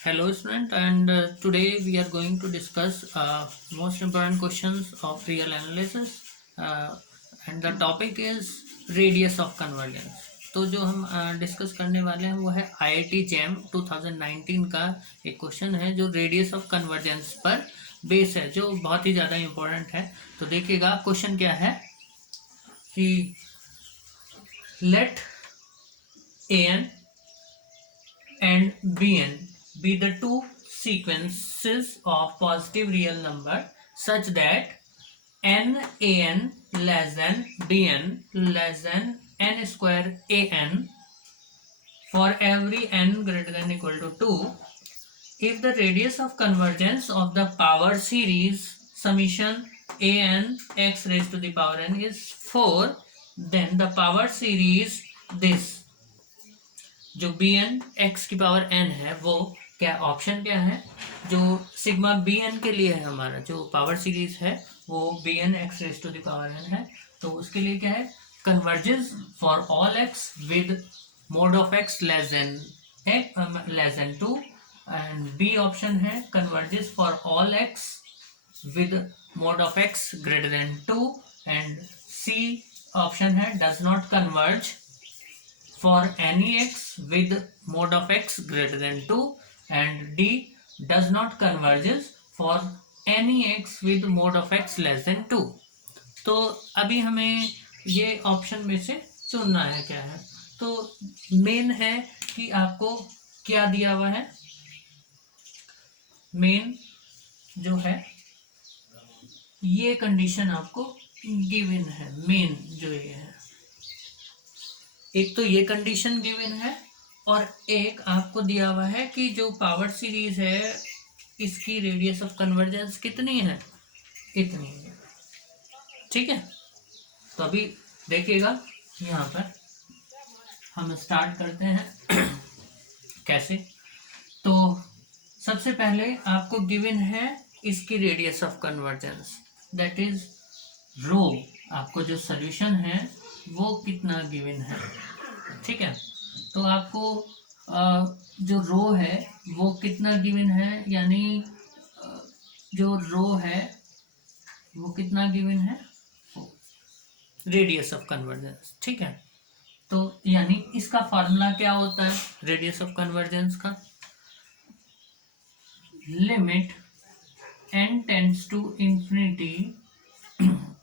Hello student, and today we are going to discuss most important questions of real analysis, and the topic is radius of convergence. तो जो हम discuss करने वाले हैं वो है IIT जैम 2019 का एक क्वेश्चन है जो रेडियस ऑफ कन्वर्जेंस पर बेस है, जो बहुत ही ज़्यादा इम्पोर्टेंट है। तो देखिएगा क्वेश्चन क्या है कि late an and bn be the two sequences of positive real number such that nan less than bn less than n square an for every n greater than equal to 2 if the radius of convergence of the power series summation an x raised to the power n is 4, then the power series this जो B n x की power n है वो क्या option क्या है, जो sigma B N के लिए है, हमारा जो पावर सीरीज है वो b n x raise to the power n है। तो उसके लिए क्या है, converges for all x with mod of x less than 2, and b option है converges for all x with mod of x greater than 2, and c option है does not converge for any x with mode of x greater than 2, and D does not converges for any x with mode of x less than 2। तो अभी हमें ये option में से चुनना है क्या है। तो मेन है कि आपको क्या दिया हुआ है, मेन जो है ये कंडीशन आपको गिवन है। मेन जो ये है, एक तो ये कंडीशन गिवन है और एक आपको दिया हुआ है कि जो पावर सीरीज है इसकी रेडियस ऑफ कन्वर्जेंस कितनी है, इतनी है। ठीक है, तो अभी देखिएगा यहाँ पर हम स्टार्ट करते हैं कैसे। तो सबसे पहले आपको गिवन है इसकी radius of convergence, that is rho. आपको जो सॉल्यूशन है वो कितना गिवन है, ठीक है। तो आपको जो रो है वो कितना गिवन है, यानी जो रो है वो कितना गिवन है, रेडियस ऑफ कन्वर्जेंस। ठीक है, तो यानी इसका फार्मूला क्या होता है रेडियस ऑफ कन्वर्जेंस का, limit n tends to infinity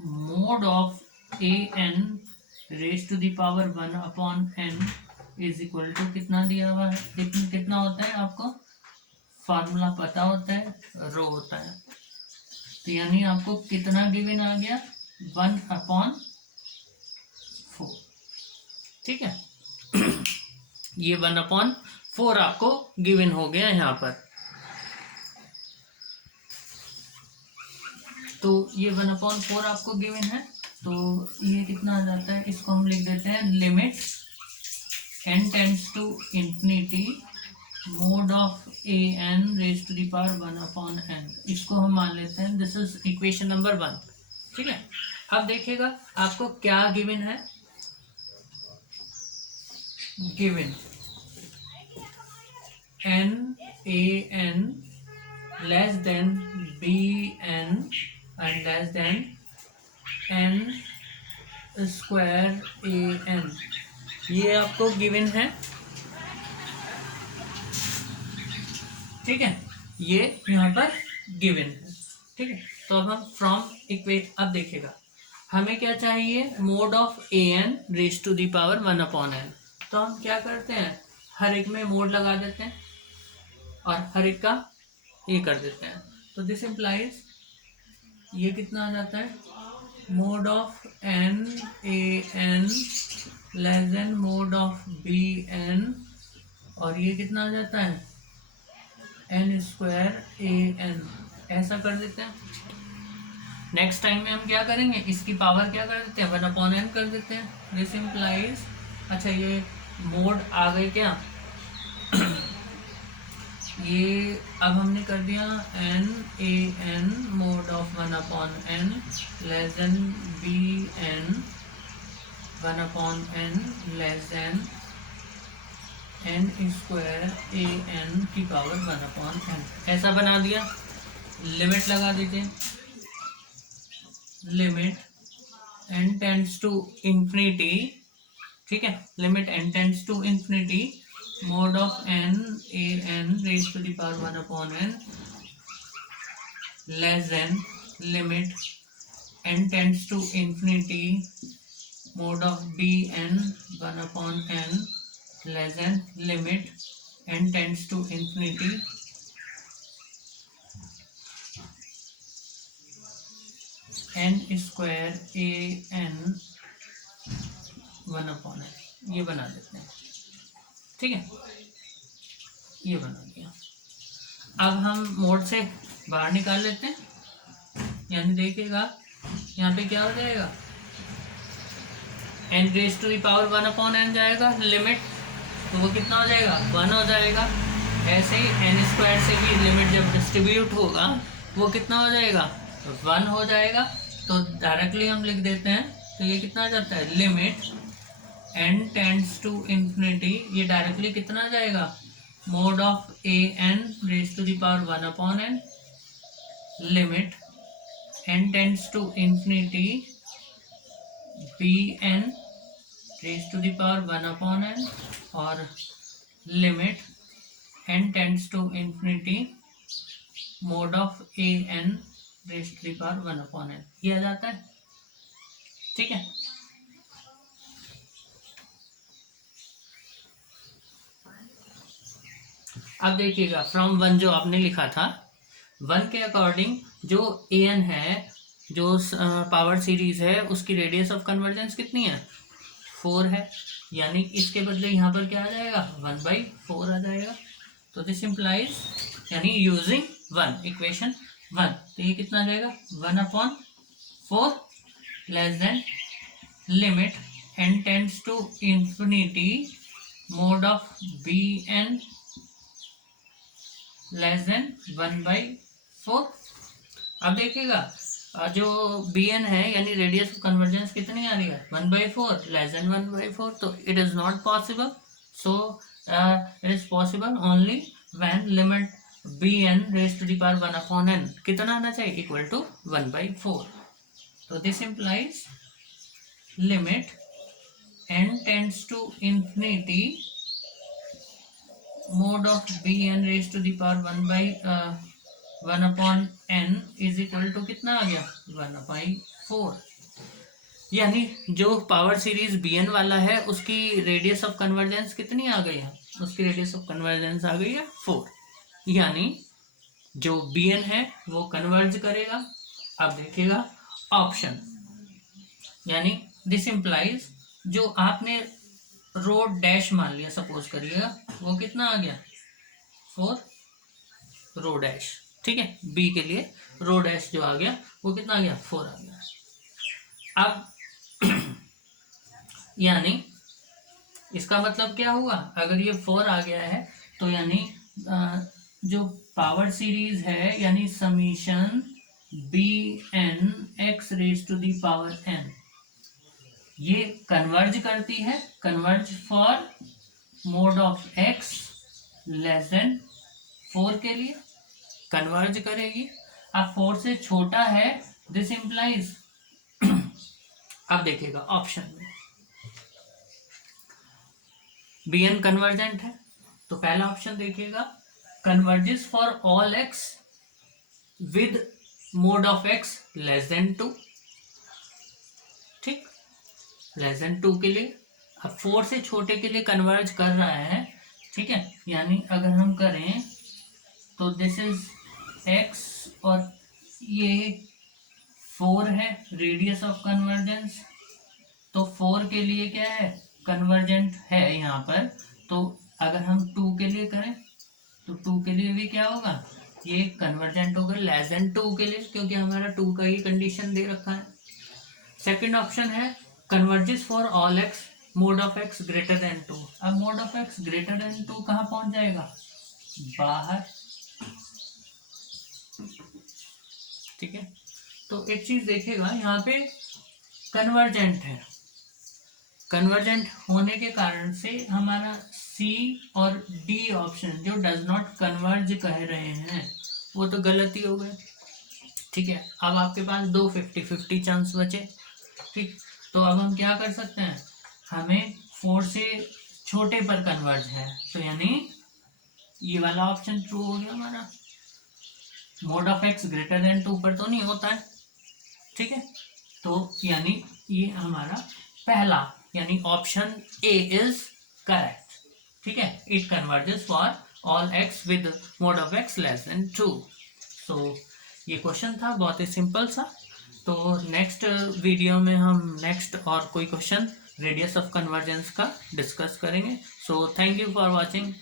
mod of an raise to the power 1 upon n is equal to कितना दिया हुआ है, कितना होता है आपको फार्मूला पता होता है, रो होता है। तो यानी आपको कितना गिवन आ गया, 1 अपॉन 4। ठीक है ये 1 अपॉन 4 आपको गिवन हो गया यहाँ पर। तो ये 1 अपॉन 4 आपको गिवन है, तो ये कितना आ जाता है, इसको हम लिख देते हैं limit n tends to infinity mod of an raise to the power 1 upon n, इसको हम मान लेते हैं दिस इज इक्वेशन नंबर 1। ठीक है, अब देखिएगा आपको क्या गिवन है, given n less than bn and less than n square an, ये आपको गिवन है। ठीक है, ये यहाँ पर गिवन है। ठीक है, तो अब हम अब देखिएगा हमें क्या चाहिए, mod of an raise to the power 1 upon n। तो हम क्या करते हैं, हर एक में मोड लगा देते हैं और हर एक का ये कर देते हैं। तो दिस इम्प्लाइज ये कितना आ जाता है, mode of an less than mode of bn, और ये कितना आ जाता है n स्क्वायर an, ऐसा कर देते हैं। नेक्स्ट टाइम में हम क्या करेंगे, इसकी पावर क्या कर देते हैं, 1 अपॉन n कर देते हैं। दिस इम्प्लाइज, अच्छा ये मोड आ गए क्या ये अब हमने कर दिया an mod of 1 upon n less than bn 1 upon n less than n square a n की पावर 1/n ऐसा बना दिया। लिमिट लगा दीजिए, limit n tends to infinity, ठीक है, limit n tends to infinity mod of n a n raised to the power 1/n less than limit n tends to infinity mod of b n 1/n less than limit n tends to infinity n square a n 1/n, ये बना देते हैं, ठीक है, ये बना दिया। अब हम मोड से बाहर निकाल लेते हैं, यानी देखिएगा यहाँ पे क्या हो जाएगा, n raise to the power 1/n जाएगा, लिमिट तो वो कितना हो जाएगा 1 हो जाएगा। ऐसे ही n स्क्वायर से भी लिमिट जब डिस्ट्रीब्यूट होगा वो कितना हो जाएगा 1 हो जाएगा। तो डायरेक्टली हम लिख देते हैं, तो ये कितना आ जाता है, limit n tends to infinity, ये डायरेक्टली कितना आ जाएगा mod of a n raised to the power 1/n limit n tends to infinity b n raised to the power 1/n और limit n tends to infinity mod of a n raised to the power 1/n, ये आ जाता है, ठीक है। अब देखिएगा from 1 जो आपने लिखा था 1 के अकॉर्डिंग जो ए एन है, जो पावर सीरीज है, उसकी रेडियस ऑफ कन्वर्जेंस कितनी है 4 है, यानी इसके बदले यहाँ पर क्या आ जाएगा 1/4 आ जाएगा। तो दिस इम्प्लाइज, यानी यूजिंग 1 इक्वेशन 1, तो ये कितना आ जाएगा 1/4 less than limit n tends to infinity mod of b n less than 1/4। अब देखिएगा जो बी एन है यानी रेडियस ऑफ कन्वर्जेंस कितनी आ रही है 1/4 लेस देन 1/4, तो it is not possible. So it is possible only when limit b n raise to the power 1/n कितना आना चाहिए इक्वल टू 1/4। तो this implies limit n tends to infinity mod of b n raised to the power 1/n is equal to कितना आ गया 1/4, यानी जो power series B N वाला है उसकी रेडियस ऑफ कन्वर्जेंस कितनी आ गई है, उसकी रेडियस ऑफ कन्वर्जेंस आ गई है 4, यानी जो बी एन है वो कन्वर्ज करेगा। अब देखिएगा ऑप्शन, यानी दिस इम्प्लाइज जो आपने रो डैश मान लिया सपोज करिएगा, वो कितना आ गया 4 रो डैश, ठीक है, बी के लिए रो डैश जो आ गया वो कितना आ गया 4 आ गया। अब यानी इसका मतलब क्या हुआ, अगर ये 4 आ गया है तो यानी जो पावर सीरीज है यानी summation b n x raise to the power n, ये कन्वर्ज करती है, converge for mod of x less than 4 के लिए कन्वर्ज करेगी। अब 4 से छोटा है, दिस इंप्लाइज अब देखिएगा ऑप्शन में बी एन कन्वर्जेंट है, तो पहला ऑप्शन देखिएगा converges for all x with mod of x less than 2, ठीक, लेस देन 2 के लिए। अब 4 से छोटे के लिए कन्वर्ज कर रहा है, ठीक है, यानी अगर हम करें तो दिस इज x और ये 4 है रेडियस ऑफ कन्वर्जेंस, तो 4 के लिए क्या है कन्वर्जेंट है यहाँ पर। तो अगर हम 2 के लिए करें तो 2 के लिए भी क्या होगा, ये कन्वर्जेंट होगा लेस देन 2 के लिए, क्योंकि हमारा 2 का ही कंडीशन दे रखा है। सेकंड ऑप्शन है converges for all x mode of x greater than 2। अब mode of x greater than 2 कहाँ पहुंच जाएगा, बाहर, ठीक है। तो एक चीज देखिएगा यहाँ पे कन्वर्जेंट है, कन्वर्जेंट होने के कारण से हमारा सी और डी ऑप्शन जो डज नॉट कन्वर्ज कह रहे हैं वो तो गलत ही हो गए। ठीक है, अब आपके पास दो 50-50 चांस बचे। ठीक, तो अब हम क्या कर सकते हैं, हमें 4 से छोटे पर कन्वर्ज है, तो यानी ये वाला ऑप्शन ट्रू हो गया हमारा। Mode of x greater than 2 पर तो नहीं होता है। ठीक है, तो यानी ये हमारा पहला यानी ऑप्शन ए इज करेक्ट। ठीक है, it converges for all x with mod of x less than 2। सो ये क्वेश्चन था बहुत ही सिंपल सा। तो नेक्स्ट वीडियो में हम नेक्स्ट और कोई क्वेश्चन रेडियस ऑफ कन्वर्जेंस का डिस्कस करेंगे। So thank you for watching.